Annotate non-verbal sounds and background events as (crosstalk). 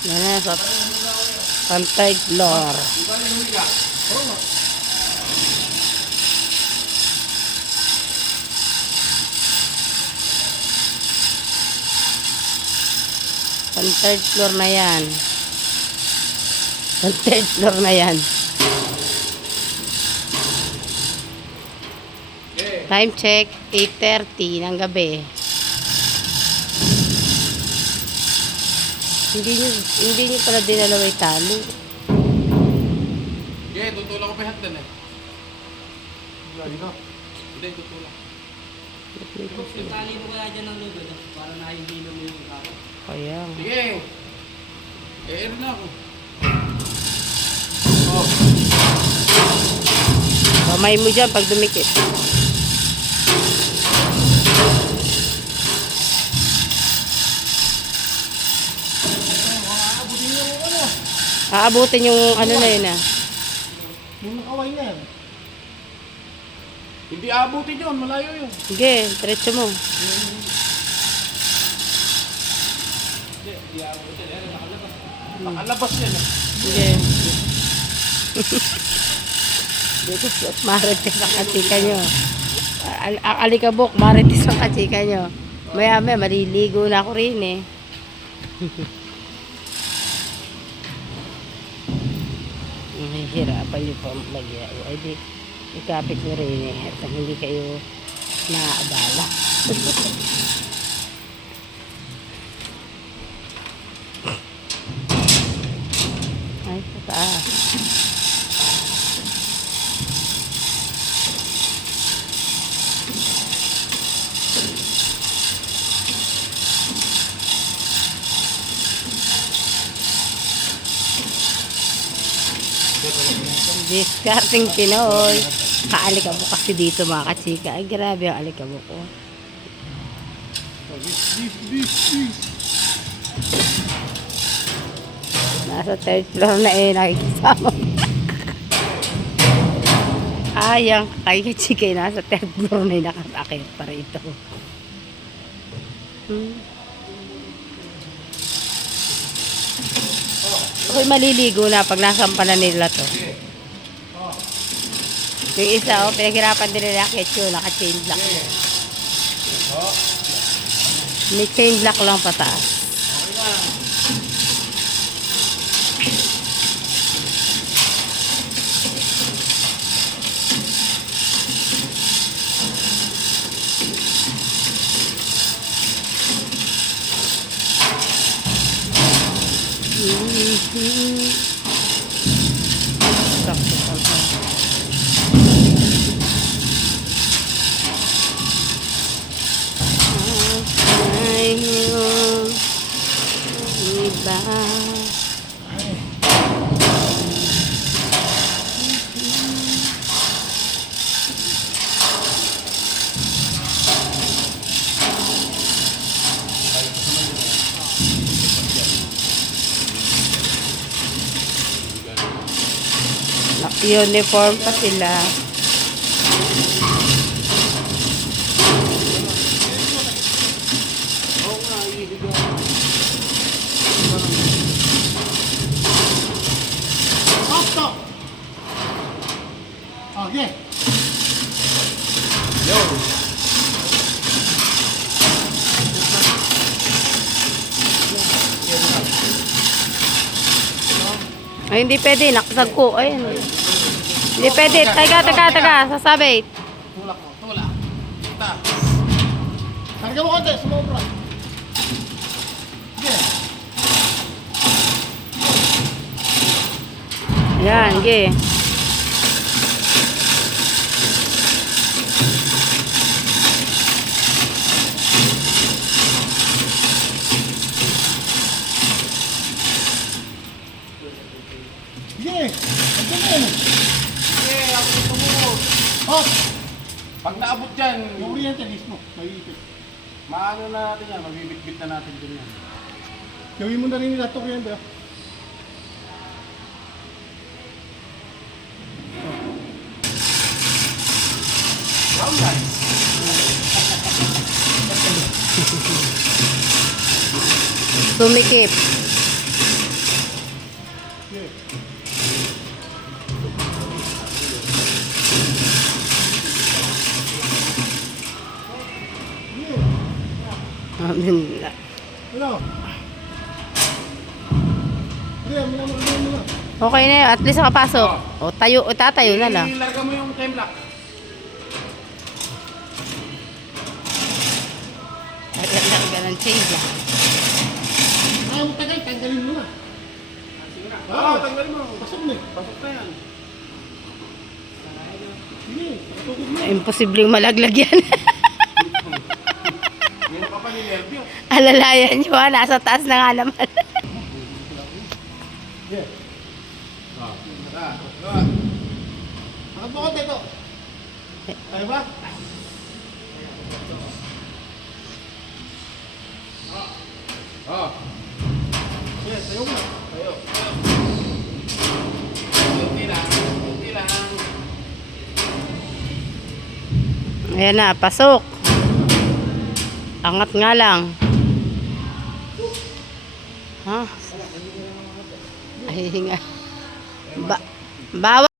Yan sa pantay floor. Pantay floor na yan. Pantay floor na yan. Time check, 8.30 ng gabi. Hindi nyo, hindi nyo pala dinalaw yung tali. Okay, tutulak ko pa yung hotdog eh. Galing ka. Hindi, tutulak. Tali mo kaya dyan ng lodo no? para nahihilo mo yung karo. Kaya. Sige. Eh, air na ako. Kamay mo dyan pag dumikit. Aabutin yung ano na yun ah. Yung nakaway na yan. Hindi abutin yun, malayo yun. Sige, diretso mo. Nakalabas yan eh. Sige. Dito (laughs) marites ang katsika nyo. Al al alikabok, marites ang katsika nyo. Maya maya, maliligo na ako rin eh. (laughs) Mahihirapan nyo pa mag-iaw. Ay di, ikapit nyo rin eh. At hindi kayo naaabala. Ay, sa taas. Discarding Pinoy. Kaalikabok kasi dito mga kachika. Ay, grabe ang alikabok ko. Nasa third floor na eh, nakikisama. Ay, ang kay kachika eh, nasa third floor na eh, nakasakit pa rito. Hmm. Ako'y maliligo na pag nasampalan nila to. Yung isa, oh, pinaghirapan din nila ketyo, naka-chain block. May chain block lang pataas. Sakto iba. Uniform pa sila. Okay. Ay, hindi pwede. Nakasag ko. Ayun. Hindi pwede. Taga, taga, taga. Sasabit. Tulak mo, tulak. Kita. Karga mo konti, sumobra. Sige. Yan, ge. Sige. Ito na yun. Sige, ako tumunod. Oh, Pag naabot dyan, yung orientalist mo. May ipit. maano na natin yan, mabibitbit na natin din yan. Gawin mo na rin nila ito oriental. Brown rice. Tumikip. Alhamdulillah. Okay na yun. At least nakapasok. O tayo, o tatayo na lang. Ilarga mo yung time lock. Talaga ng change ah. Ah, matagal, tanggalin mo na. Oo, oh, tanggalin mo. Pasok na eh. Pasok na yan. Mo. Imposibleng malaglag yan. (laughs) Meron ka pa ni Nervio. Alalayan nyo ha. Nasa taas na nga naman. Sige. Ah, ah, ah. Angat mo konti ito. Kaya ba? Oh. Sige, tayo mo. Tayo. Kunti lang. Ayan na, pasok. Angat nga lang. Ha? Ay, hinga. Ba bawal.